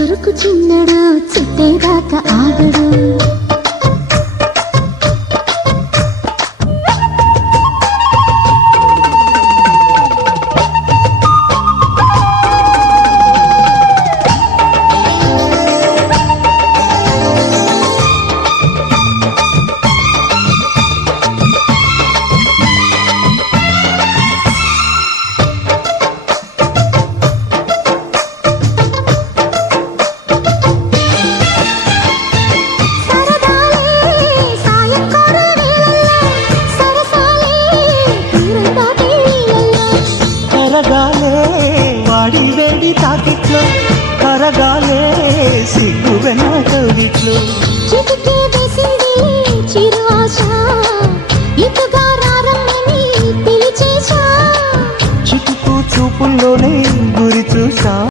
చురుకు చిన్నడు చుట్టేదాకా ఆడి వేడి తాకిట్లో కరగాలే సిగ్గు కవిట్లో చిటికే చూపుల్లోనే గురి చూసా.